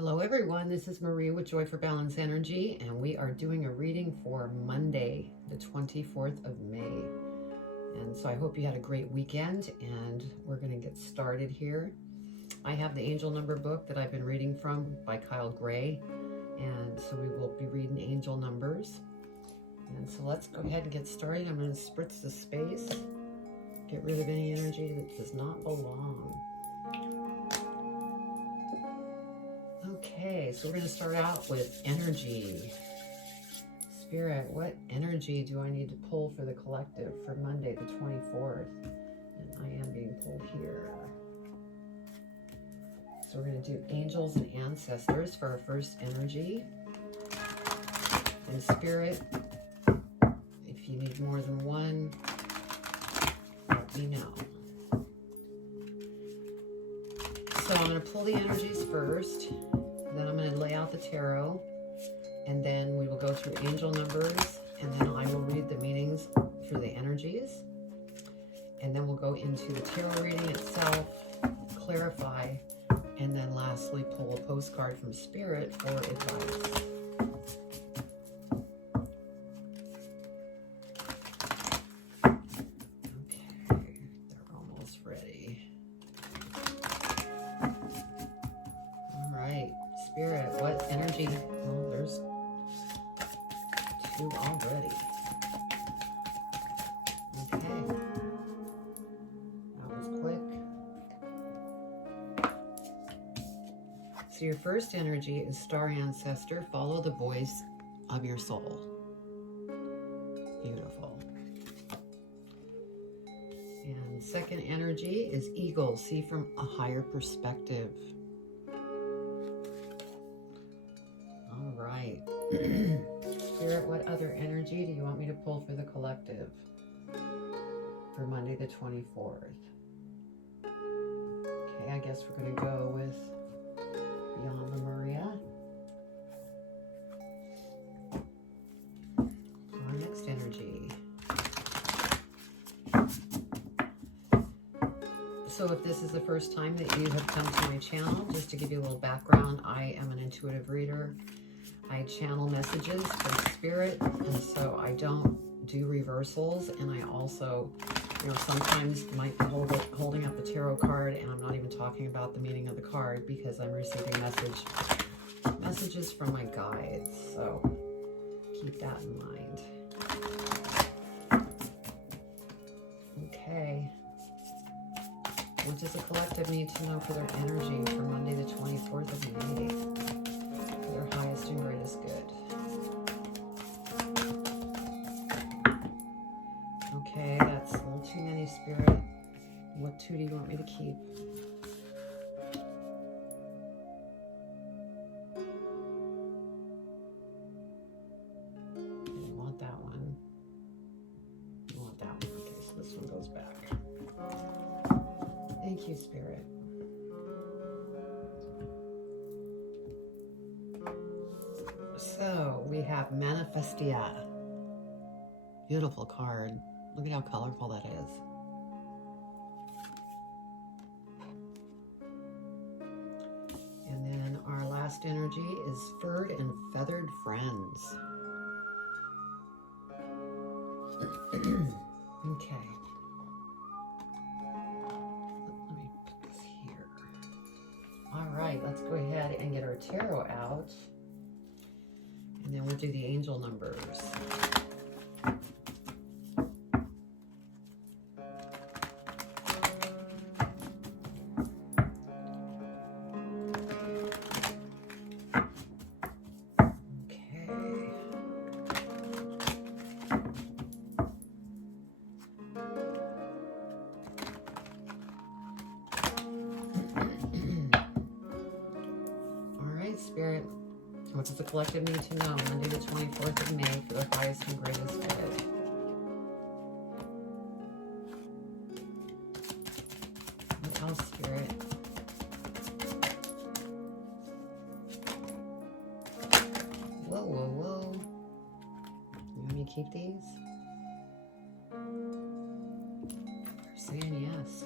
Hello everyone, this is Marie with Joy for Balance Energy, and we are doing a reading for Monday, the 24th of May. And so I hope you had a great weekend, and we're going to get started here. I have the angel number book that I've been reading from by Kyle Gray, and so we will be reading angel numbers. And so let's go ahead and get started. I'm going to spritz the space, get rid of any energy that does not belong. Okay, so we're going to start out with energy. Spirit, what energy do I need to pull for the collective for Monday the 24th? And I am being pulled here. So we're going to do angels and ancestors for our first energy. And Spirit, if you need more than one, let me know. So I'm going to pull the energies first. Then I'm going to lay out the tarot, and then we will go through angel numbers, and then I will read the meanings for the energies, and then we'll go into the tarot reading itself, clarify, and then lastly pull a postcard from Spirit for advice. Okay, they're almost ready. All right. Spirit, what energy? Oh, there's two already. Okay. That was quick. So your first energy is Star Ancestor. Follow the voice of your soul. Beautiful. And second energy is Eagle. See from a higher perspective. Right. Spirit, what other energy do you want me to pull for the collective for Monday the 24th? Okay, I guess we're going to go with Beyond the Maria. Our next energy. So if this is the first time that you have come to my channel, just to give you a little background, I am an intuitive reader. I channel messages from Spirit, and so I don't do reversals, and I also, sometimes might be holding up the tarot card, and I'm not even talking about the meaning of the card because I'm receiving messages from my guides, so keep that in mind. Okay. What does the collective need to know for their energy for Monday the 24th of May? Their highest and greatest good. Okay, that's a little too many, Spirit. What two do you want me to keep? You want that one. You want that one. Okay, so this one goes back. Thank you, Spirit. So we have Manifestia. Beautiful card. Look at how colorful that is. And then our last energy is Furred and Feathered Friends. Okay. Let me put this here. All right, let's go ahead and get our tarot out. And then we'll do the angel numbers. Spirit, what does the collective need to know Monday the 24th of May for the highest and greatest good? What else, Spirit? Whoa, whoa, whoa. You want me to keep these? They're saying yes.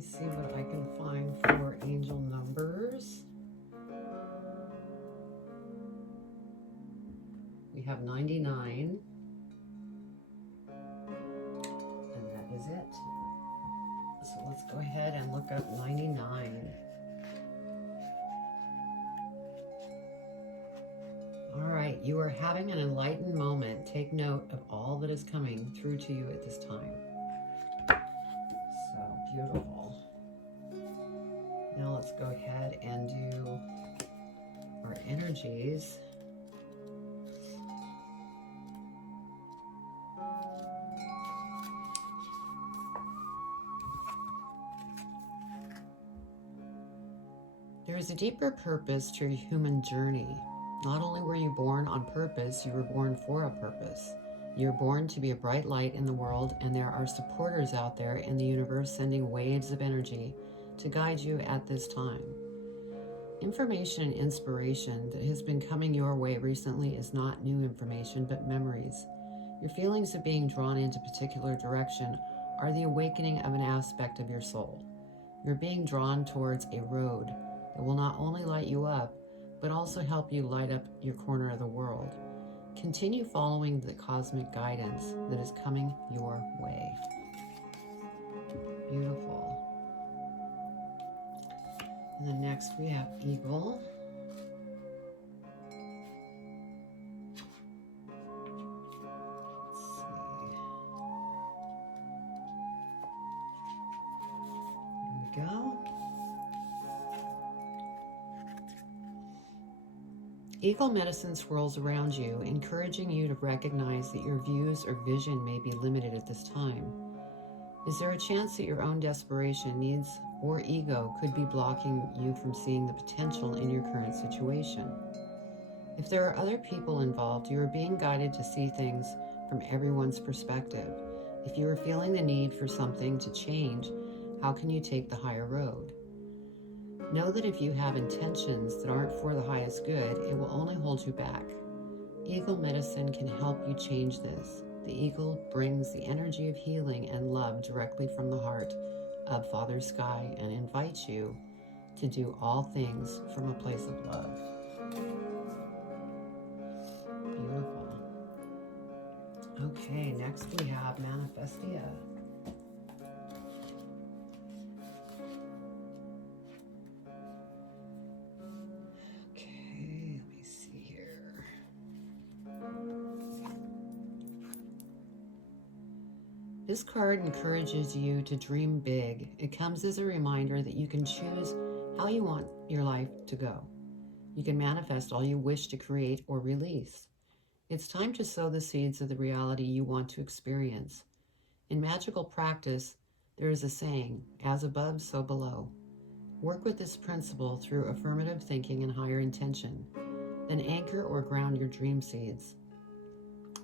me see what I can find for angel numbers. We have 99. And that is it. So let's go ahead and look up 99. All right, you are having an enlightened moment. Take note of all that is coming through to you at this time. So beautiful. Now let's go ahead and do our energies. There is a deeper purpose to your human journey. Not only were you born on purpose, you were born for a purpose. You're born to be a bright light in the world, and there are supporters out there in the universe sending waves of energy to guide you at this time. Information and inspiration that has been coming your way recently is not new information, but memories. Your feelings of being drawn into a particular direction are the awakening of an aspect of your soul. You're being drawn towards a road that will not only light you up, but also help you light up your corner of the world. Continue following the cosmic guidance that is coming your way. Beautiful. And then next we have Eagle. Let's see. There we go. Eagle medicine swirls around you, encouraging you to recognize that your views or vision may be limited at this time. Is there a chance that your own desperation, needs, or ego could be blocking you from seeing the potential in your current situation? If there are other people involved, you are being guided to see things from everyone's perspective. If you are feeling the need for something to change, how can you take the higher road? Know that if you have intentions that aren't for the highest good, it will only hold you back. Eagle medicine can help you change this. The eagle brings the energy of healing and love directly from the heart of Father Sky and invites you to do all things from a place of love. Beautiful. Okay, next we have Manifestia. This card encourages you to dream big. It comes as a reminder that you can choose how you want your life to go. You can manifest all you wish to create or release. It's time to sow the seeds of the reality you want to experience. In magical practice, there is a saying, as above, so below. Work with this principle through affirmative thinking and higher intention. Then anchor or ground your dream seeds.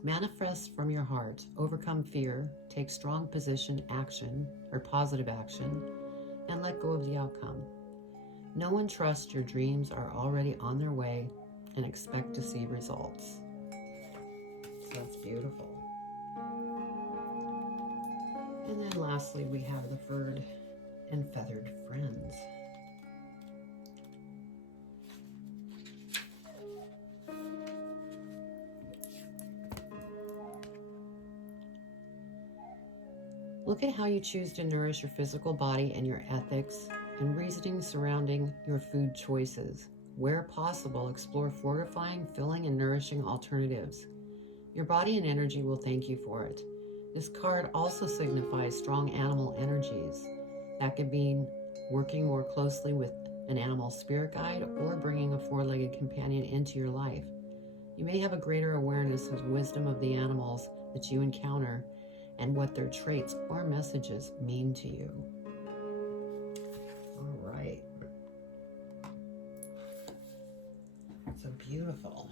Manifest from your heart, overcome fear, take strong position action or positive action, and let go of the outcome. Know and trust your dreams are already on their way and expect to see results. So that's beautiful. And then lastly, we have the furred and feathered friends. Look at how you choose to nourish your physical body and your ethics and reasoning surrounding your food choices. Where possible, explore fortifying, filling, and nourishing alternatives. Your body and energy will thank you for it. This card also signifies strong animal energies. That could mean working more closely with an animal spirit guide or bringing a four-legged companion into your life. You may have a greater awareness of the wisdom of the animals that you encounter and what their traits or messages mean to you. All right. So beautiful.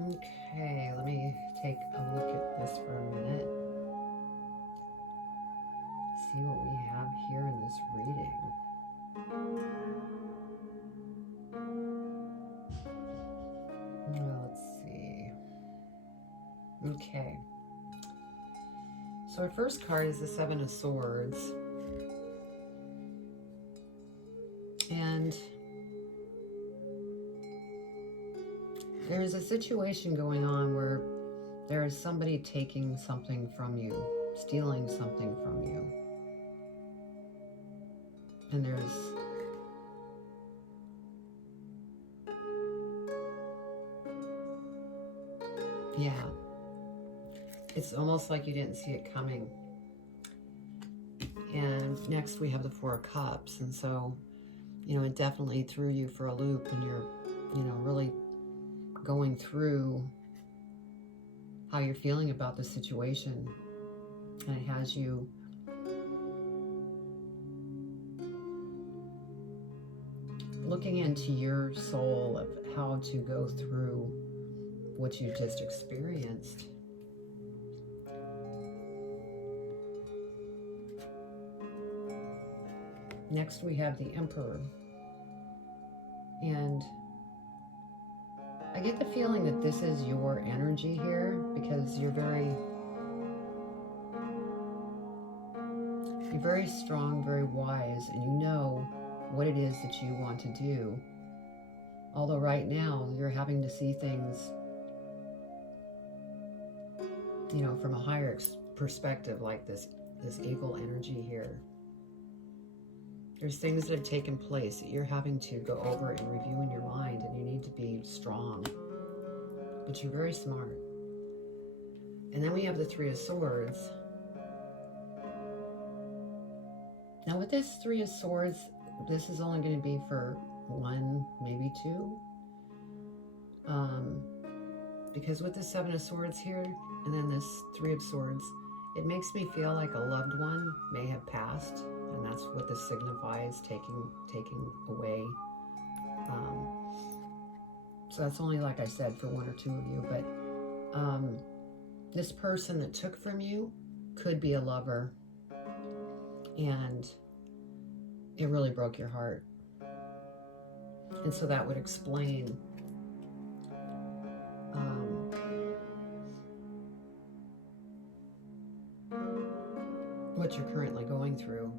Okay, let me take a look at this for a minute. See what we have here in this reading. Well, let's see. Okay. So our first card is the Seven of Swords. And there is a situation going on where there is somebody taking something from you, stealing something from you. And there's yeah, it's almost like you didn't see it coming. And next we have the Four of Cups. And so, you know, it definitely threw you for a loop, and you're, you know, really going through how you're feeling about the situation. And it has you looking into your soul of how to go through what you just experienced. Next we have the Emperor. And I get the feeling that this is your energy here, because you're very strong, very wise, and you know what it is that you want to do. Although right now you're having to see things, you know, from a higher perspective, like this eagle energy here. There's things that have taken place that you're having to go over and review in your mind, and you need to be strong. But you're very smart. And then we have the Three of Swords. Now with this Three of Swords, this is only going to be for one, maybe two. Because with the Seven of Swords here, and then this Three of Swords, it makes me feel like a loved one may have passed, and that's what this signifies, taking away. So that's only, like I said, for one or two of you, but this person that took from you could be a lover, and it really broke your heart. And so that would explain what you're currently going through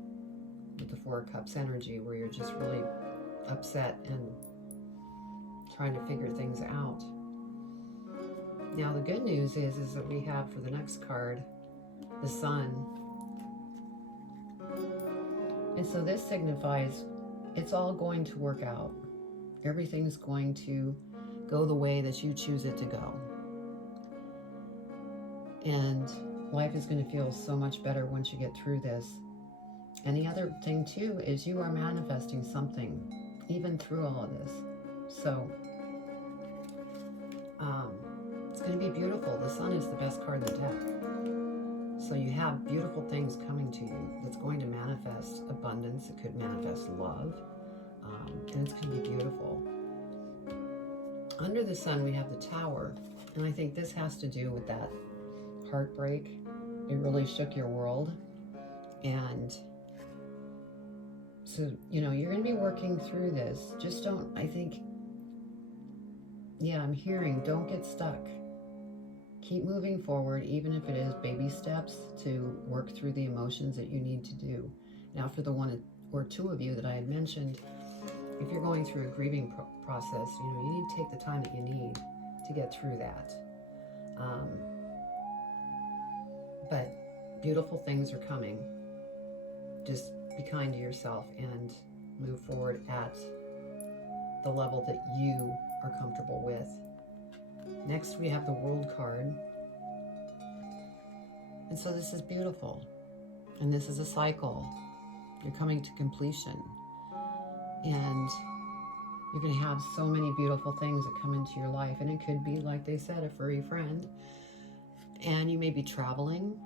with the Four of Cups energy, where you're just really upset and trying to figure things out. Now the good news is that we have, for the next card, the Sun. And so this signifies it's all going to work out. Everything's going to go the way that you choose it to go. And life is going to feel so much better once you get through this. And the other thing too is you are manifesting something even through all of this. So it's going to be beautiful. The Sun is the best card in the deck. So you have beautiful things coming to you that's going to manifest abundance. It could manifest love. And it's going to be beautiful. Under the Sun, we have the Tower. And I think this has to do with that heartbreak. It really shook your world. And so, you know, you're going to be working through this. Just don't, I think, yeah, I'm hearing, don't get stuck. Keep moving forward, even if it is baby steps to work through the emotions that you need to do. Now, for the one or two of you that I had mentioned, if you're going through a grieving process, you know, you need to take the time that you need to get through that. But beautiful things are coming. Just be kind to yourself and move forward at the level that you are comfortable with. Next, we have the World card. And so this is beautiful. And this is a cycle. You're coming to completion. And you're going to have so many beautiful things that come into your life. And it could be, like they said, a furry friend. And you may be traveling.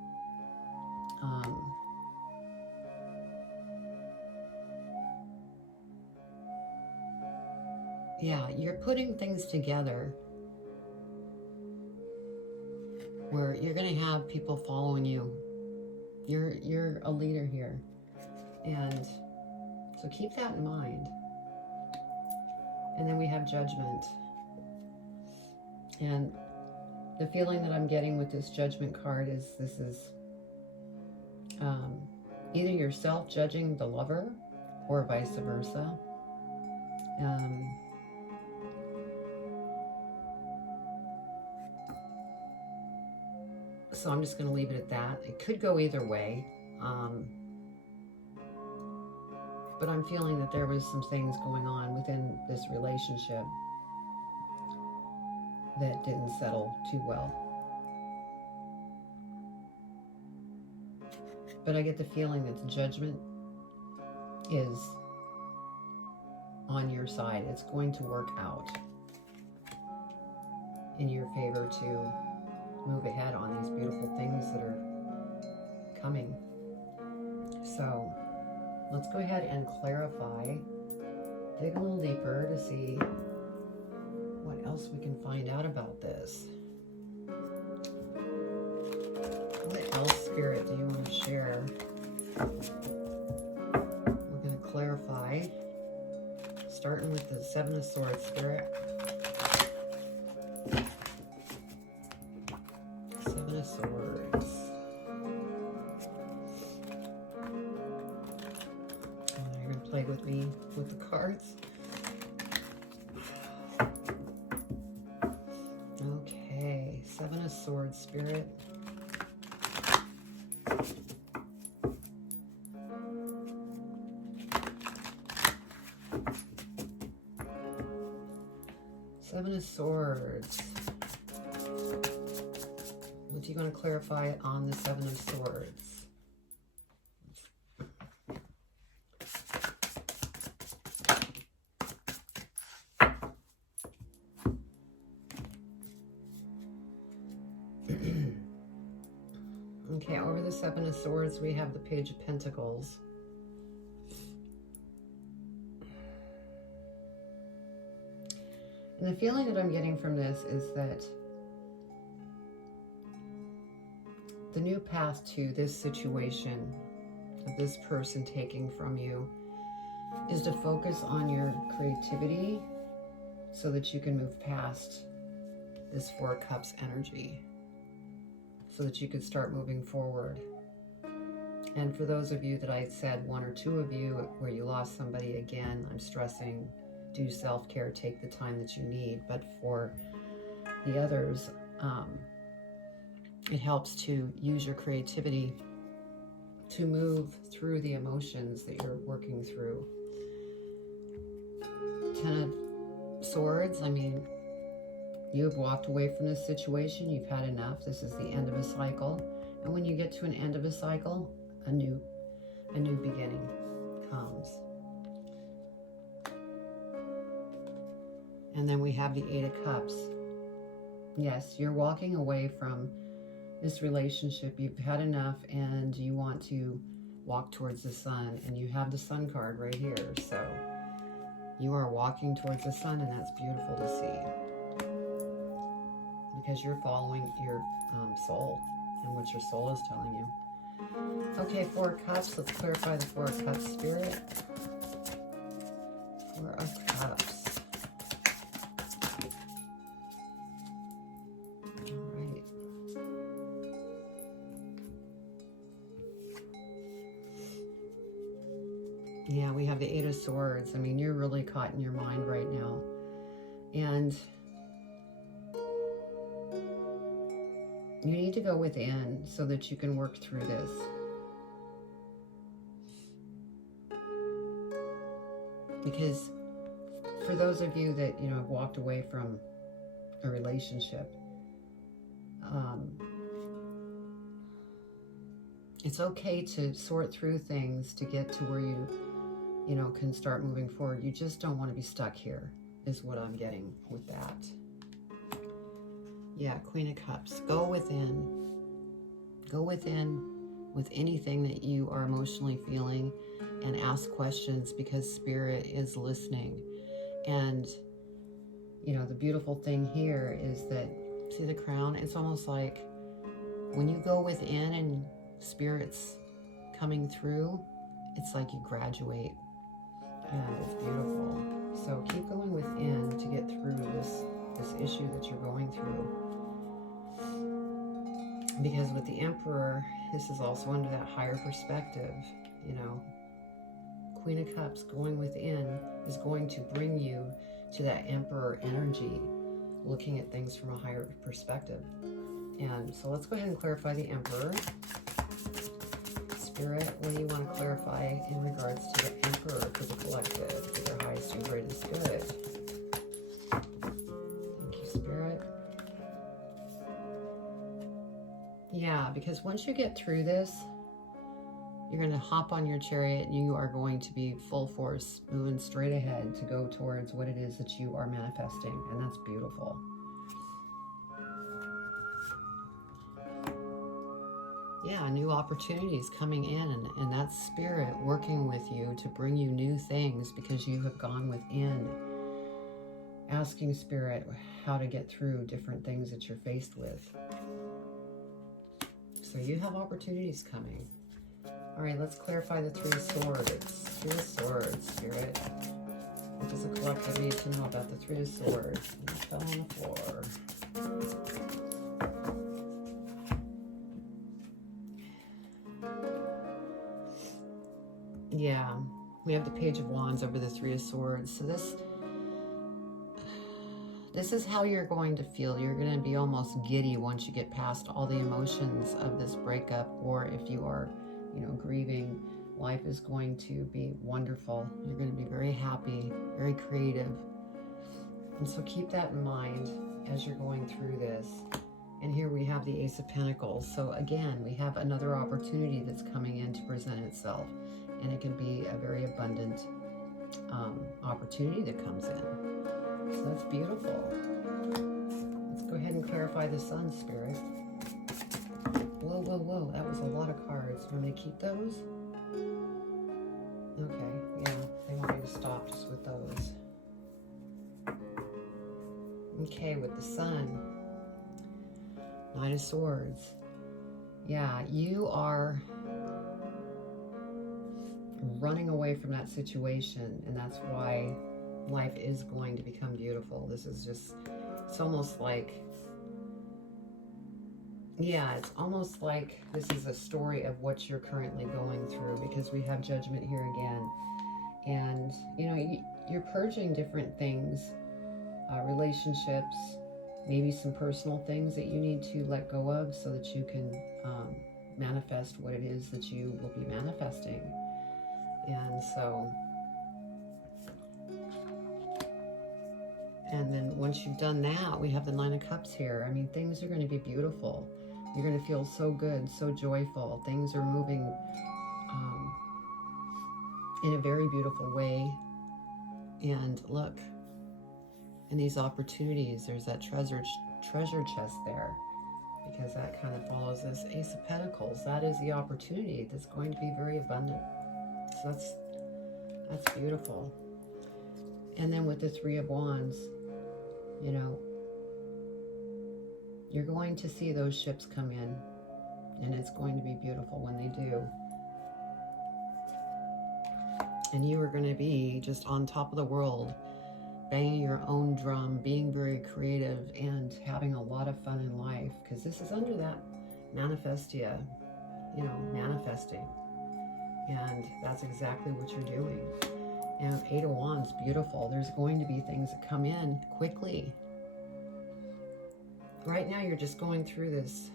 Yeah, you're putting things together where you're going to have people following you. You're a leader here. And so keep that in mind. And then we have Judgment. And the feeling that I'm getting with this Judgment card is this is Either yourself judging the lover or vice versa. So I'm just going to leave it at that. It could go either way. But I'm feeling that there was some things going on within this relationship that didn't settle too well. But I get the feeling that the judgment is on your side. It's going to work out in your favor to move ahead on these beautiful things that are coming. So let's go ahead and clarify, dig a little deeper to see what else we can find out about this. What else, Spirit, do you want to share? We're going to clarify, starting with the Seven of Swords, Spirit. Seven of Swords. You're going to play with me with the cards. Okay, Seven of Swords, Spirit. Seven of Swords. What do you want to clarify on the Seven of Swords? Okay, over the Seven of Swords, we have the Page of Pentacles. And the feeling that I'm getting from this is that the new path to this situation, of this person taking from you, is to focus on your creativity so that you can move past this Four of Cups energy, so that you could start moving forward. And for those of you that I said, one or two of you, where you lost somebody, again, I'm stressing, do self-care, take the time that you need. But for the others, it helps to use your creativity to move through the emotions that you're working through. Ten of Swords, I mean, you have walked away from this situation. You've had enough. This is the end of a cycle. And when you get to an end of a cycle, a new beginning comes. And then we have the Eight of Cups. Yes, you're walking away from this relationship. You've had enough and you want to walk towards the sun. And you have the Sun card right here. So you are walking towards the sun, and that's beautiful to see. Because you're following your soul and what your soul is telling you. Okay, Four of Cups. Let's clarify the Four of Cups, Spirit. Four of Cups. Yeah, we have the Eight of Swords. I mean, you're really caught in your mind right now. And you need to go within so that you can work through this. Because for those of you that, you know, have walked away from a relationship, it's okay to sort through things to get to where you know, can start moving forward. You just don't want to be stuck here, is what I'm getting with that. Yeah, Queen of Cups. Go within. Go within with anything that you are emotionally feeling and ask questions, because Spirit is listening. And, you know, the beautiful thing here is that, see the crown? It's almost like when you go within and Spirit's coming through, it's like you graduate. And it's beautiful. So keep going within to get through this issue that you're going through. Because with the Emperor, this is also under that higher perspective, you know. Queen of Cups going within is going to bring you to that Emperor energy, looking at things from a higher perspective. And so let's go ahead and clarify the Emperor. Spirit, what do you want to clarify in regards to the Emperor for the collective, for their highest and greatest good? Thank you, Spirit. Yeah, because once you get through this, you're going to hop on your chariot and you are going to be full force, moving straight ahead to go towards what it is that you are manifesting. And that's beautiful. Yeah, new opportunities coming in, and that's Spirit working with you to bring you new things because you have gone within, asking Spirit how to get through different things that you're faced with. So you have opportunities coming. All right, let's clarify the Three of Swords. Three of Swords, Spirit. What does the collective need to know about the Three of Swords? And it fell on the floor. Yeah, we have the Page of Wands over the Three of Swords. So this is how you're going to feel. You're going to be almost giddy once you get past all the emotions of this breakup, or if you are, you know, grieving. Life is going to be wonderful. You're going to be very happy, very creative. And so keep that in mind as you're going through this. And here we have the Ace of Pentacles. So again, we have another opportunity that's coming in to present itself. And it can be a very abundant opportunity that comes in. So that's beautiful. Let's go ahead and clarify the Sun, Spirit. Whoa, whoa, whoa. That was a lot of cards. Want me to keep those? Okay, yeah. They want me to stop just with those. Okay, with the Sun. Knight of Swords. Yeah, you are running away from that situation, and that's why life is going to become beautiful. This is just, it's almost like, yeah, it's almost like this is a story of what you're currently going through, because we have Judgment here again. And, you know, you're purging different things, relationships, maybe some personal things that you need to let go of so that you can manifest what it is that you will be manifesting. And so, and then once you've done that, we have the Nine of Cups here. I mean, things are going to be beautiful. You're going to feel so good, so joyful. Things are moving in a very beautiful way. And look, in these opportunities, there's that treasure chest there, because that kind of follows this Ace of Pentacles. That is the opportunity that's going to be very abundant. So that's beautiful. And then with the Three of Wands, you know, you're going to see those ships come in, and it's going to be beautiful when they do. And you are going to be just on top of the world, banging your own drum, being very creative, and having a lot of fun in life, because this is under that manifestia, you know, manifesting. And that's exactly what you're doing. And Eight of Wands, beautiful. There's going to be things that come in quickly. Right now, you're just going through this,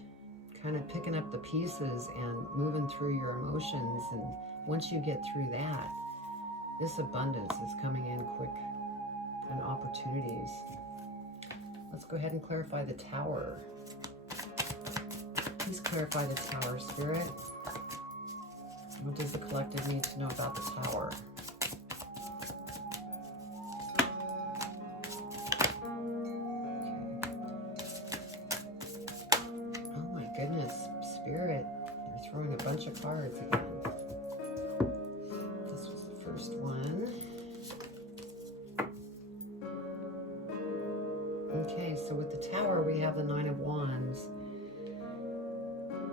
kind of picking up the pieces and moving through your emotions. And once you get through that, this abundance is coming in quick, and opportunities. Let's go ahead and clarify the Tower. Please clarify the Tower, Spirit. What does the collective need to know about the Tower? Oh my goodness, Spirit, you're throwing a bunch of cards again. This was the first one. Okay, so with the Tower, we have the Nine of Wands.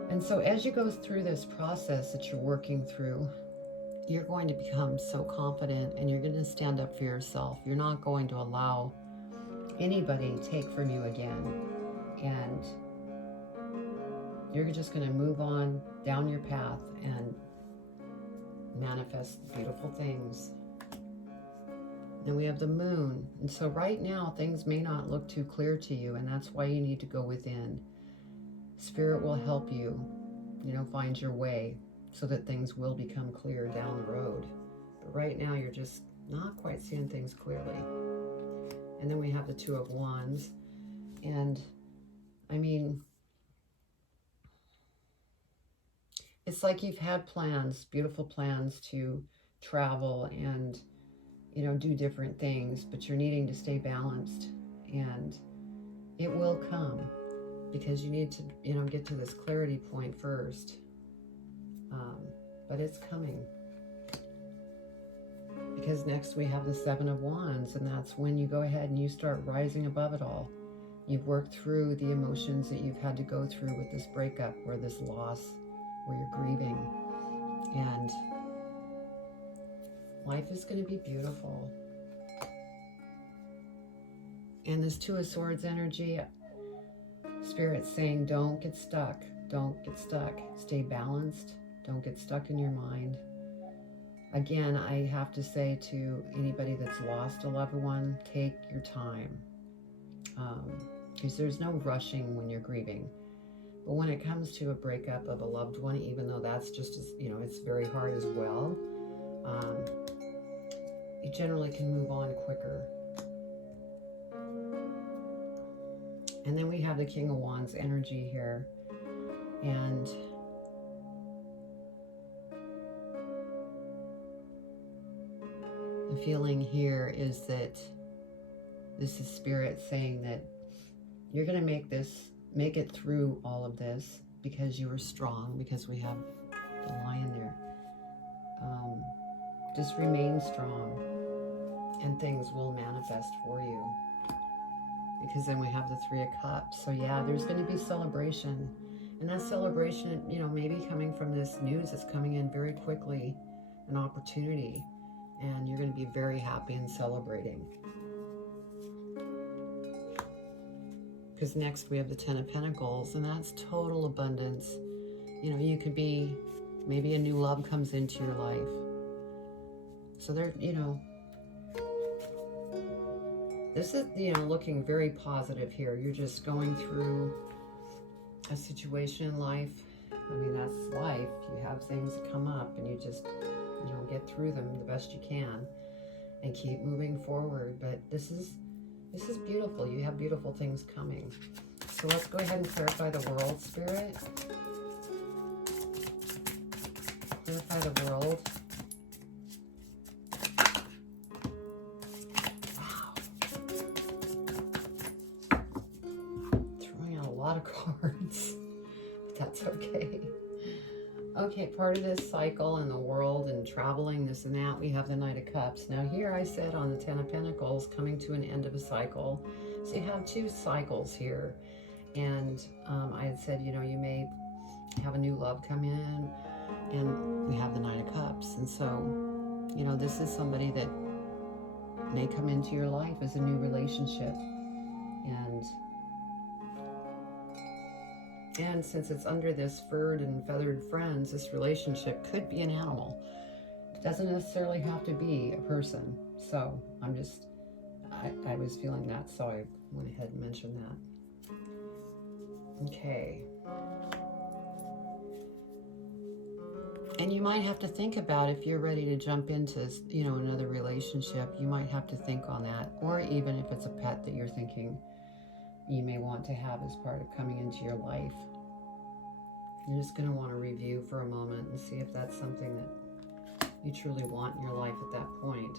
And so as you go through this process that you're working through, you're going to become so confident, and you're going to stand up for yourself. You're not going to allow anybody take from you again. And you're just going to move on down your path and manifest beautiful things. Then we have the moon. And so right now, things may not look too clear to you, and that's why you need to go within. Spirit will help you, find your way so that things will become clear down the road. But right now, you're just not quite seeing things clearly. And then we have the Two of Wands. And I mean, it's like you've had plans, beautiful plans to travel and, do different things, but you're needing to stay balanced, and it will come because you need to, get to this clarity point first. But it's coming. Because next we have the Seven of Wands, and that's when you go ahead and you start rising above it all. You've worked through the emotions that you've had to go through with this breakup or this loss where you're grieving. And life is going to be beautiful. And this Two of Swords energy, Spirit's saying, don't get stuck. Don't get stuck. Stay balanced. Don't get stuck in your mind. Again, I have to say to anybody that's lost a loved one, take your time. Because there's no rushing when you're grieving. But when it comes to a breakup of a loved one, even though that's just as, it's very hard as well, you generally can move on quicker. And then we have the King of Wands energy here. And the feeling here is that this is Spirit saying that you're going to make it through all of this because you were strong, because we have the lion there. Just remain strong and things will manifest for you. Because then we have the Three of Cups. So yeah, there's going to be celebration. And that celebration, maybe coming from this news that's coming in very quickly, an opportunity. And you're going to be very happy and celebrating. Because next we have the Ten of Pentacles, and that's total abundance. You could be, maybe a new love comes into your life. So there, this is, looking very positive here. You're just going through a situation in life. I mean, that's life. You have things that come up and you just, get through them the best you can and keep moving forward. But this is beautiful. You have beautiful things coming. So let's go ahead and clarify the world, Spirit. Clarify the world. Wow. Throwing out a lot of cards, but that's okay. Okay, part of this cycle in the world and traveling, this and that, we have the Knight of Cups. Now here I said on the Ten of Pentacles, coming to an end of a cycle. So you have two cycles here. And I had said, you may have a new love come in, and we have the Knight of Cups. And so, this is somebody that may come into your life as a new relationship. And since it's under this furred and feathered friends, this relationship could be an animal. It doesn't necessarily have to be a person. So I was feeling that, so I went ahead and mentioned that. Okay. And you might have to think about, if you're ready to jump into, another relationship, you might have to think on that. Or even if it's a pet that you're thinking you may want to have as part of coming into your life. You're just going to want to review for a moment and see if that's something that you truly want in your life at that point.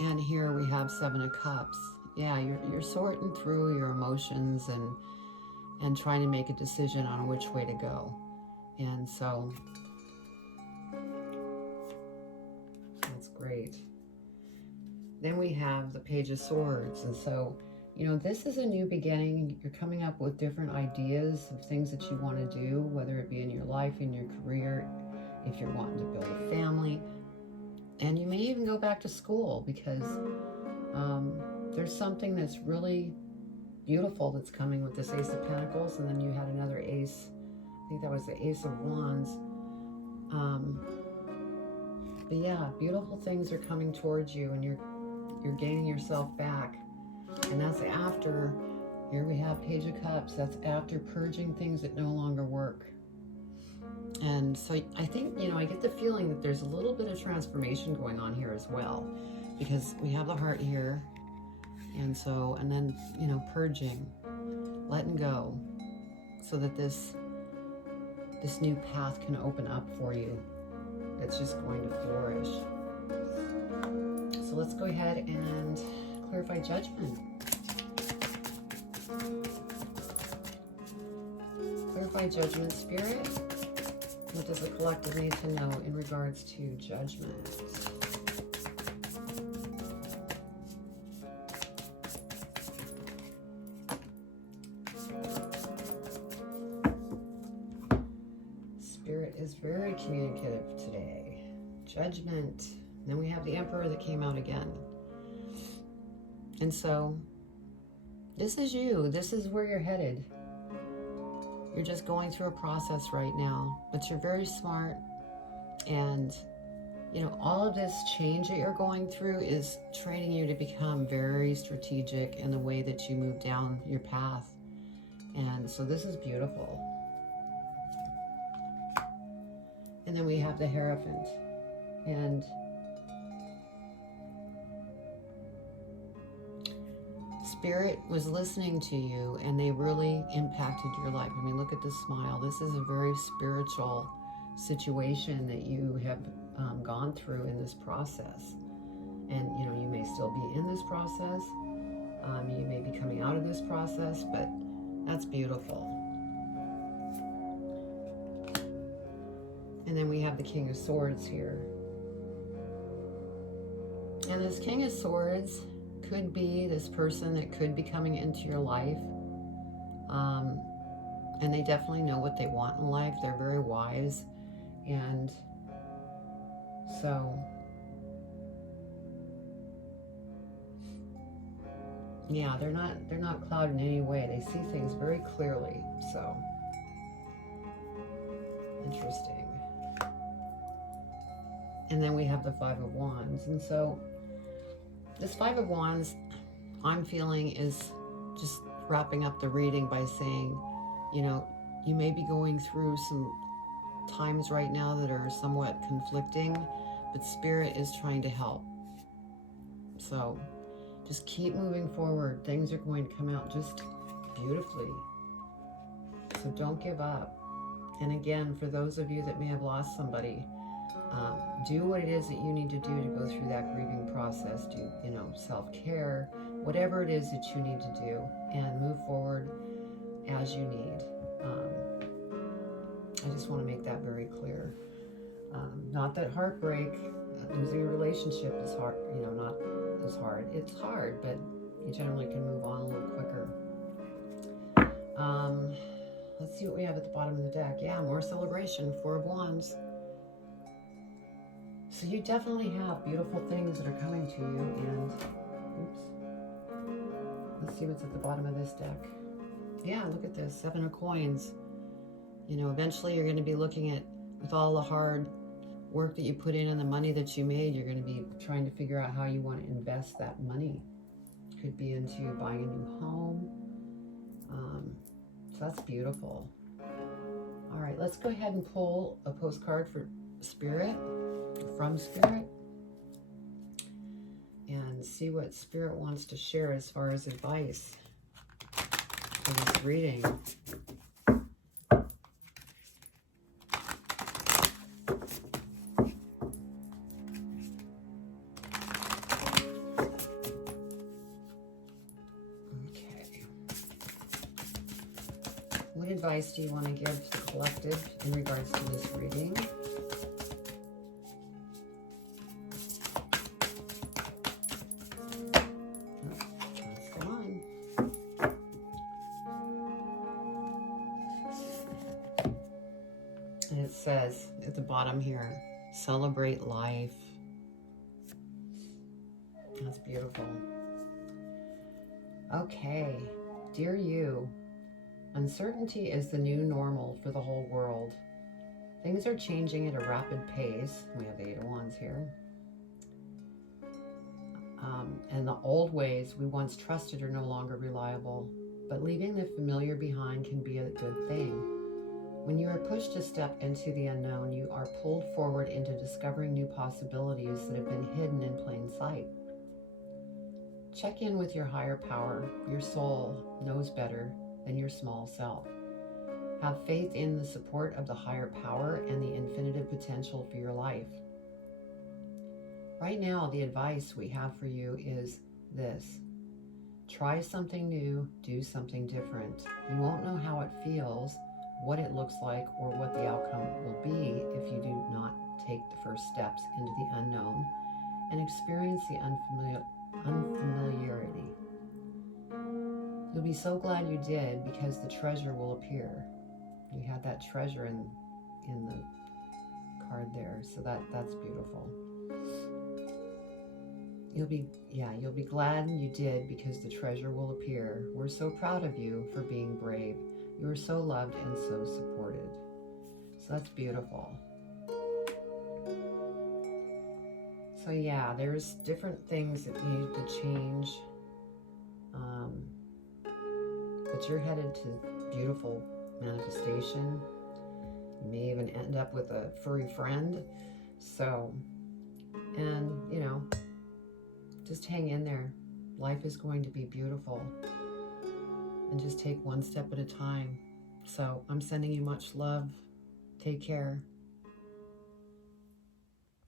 And here we have Seven of Cups. Yeah, you're sorting through your emotions and trying to make a decision on which way to go. And so that's great. Then we have the Page of Swords. And so, this is a new beginning. You're coming up with different ideas of things that you want to do, whether it be in your life, in your career, if you're wanting to build a family. And you may even go back to school, because there's something that's really beautiful that's coming with this Ace of Pentacles. And then you had another Ace think that was the Ace of Wands. But yeah, beautiful things are coming towards you, and you're gaining yourself back. And that's after, here we have Page of Cups, that's after purging things that no longer work. And so I think, I get the feeling that there's a little bit of transformation going on here as well, because we have the heart here. And so, and then, purging, letting go, so that this new path can open up for you. It's just going to flourish. So let's go ahead and clarify judgment. Clarify judgment, Spirit. What does the collective need to know in regards to judgment? Spirit is very communicative today. Judgment. Then we have the Emperor that came out again. And so, this is you. This is where you're headed. You're just going through a process right now, but you're very smart. And, all of this change that you're going through is training you to become very strategic in the way that you move down your path. And so this is beautiful. And then we have the Hierophant. And Spirit was listening to you, and they really impacted your life. I mean, look at the smile. This is a very spiritual situation that you have gone through in this process. And, you may still be in this process. You may be coming out of this process, but that's beautiful. And then we have the King of Swords here. And this King of Swords could be this person that could be coming into your life. And they definitely know what they want in life. They're very wise. And so, yeah, they're not clouded in any way. They see things very clearly. So, interesting. And then we have the Five of Wands. And so, this Five of Wands, I'm feeling, is just wrapping up the reading by saying, you may be going through some times right now that are somewhat conflicting, but Spirit is trying to help. So just keep moving forward. Things are going to come out just beautifully. So don't give up. And again, for those of you that may have lost somebody, do what it is that you need to do to go through that grieving process. Do, self-care, whatever it is that you need to do, and move forward as you need. I just want to make that very clear. Not that heartbreak, losing a relationship is hard, not as hard. It's hard, but you generally can move on a little quicker. Let's see what we have at the bottom of the deck. Yeah, more celebration, Four of Wands. So you definitely have beautiful things that are coming to you, and let's see what's at the bottom of this deck. Yeah, look at this, Seven of Coins. Eventually you're going to be looking at, with all the hard work that you put in and the money that you made, you're going to be trying to figure out how you want to invest that money. Could be into buying a new home. So that's beautiful. All right, let's go ahead and pull a postcard for Spirit, from Spirit, and see what Spirit wants to share as far as advice for this reading. What advice do you want to give the collective in regards to this reading? That's the one. And it says at the bottom here, celebrate life. That's beautiful. Okay, dear you, on Uncertainty is the new normal for the whole world. Things are changing at a rapid pace. We have the Eight of Wands here. And the old ways we once trusted are no longer reliable. But leaving the familiar behind can be a good thing. When you are pushed to step into the unknown, you are pulled forward into discovering new possibilities that have been hidden in plain sight. Check in with your higher power. Your soul knows better than your small self. Have faith in the support of the higher power and the infinitive potential for your life. Right now, the advice we have for you is this. Try something new, do something different. You won't know how it feels, what it looks like, or what the outcome will be if you do not take the first steps into the unknown and experience the unfamiliarity. You'll be so glad you did because the treasure will appear. You had that treasure in the card there, so that's beautiful. You'll be glad you did because the treasure will appear. We're so proud of you for being brave. You are so loved and so supported. So that's beautiful. So yeah, there's different things that need to change. But you're headed to beautiful manifestation. You may even end up with a furry friend. So, and just hang in there. Life is going to be beautiful. And just take one step at a time. So I'm sending you much love. Take care.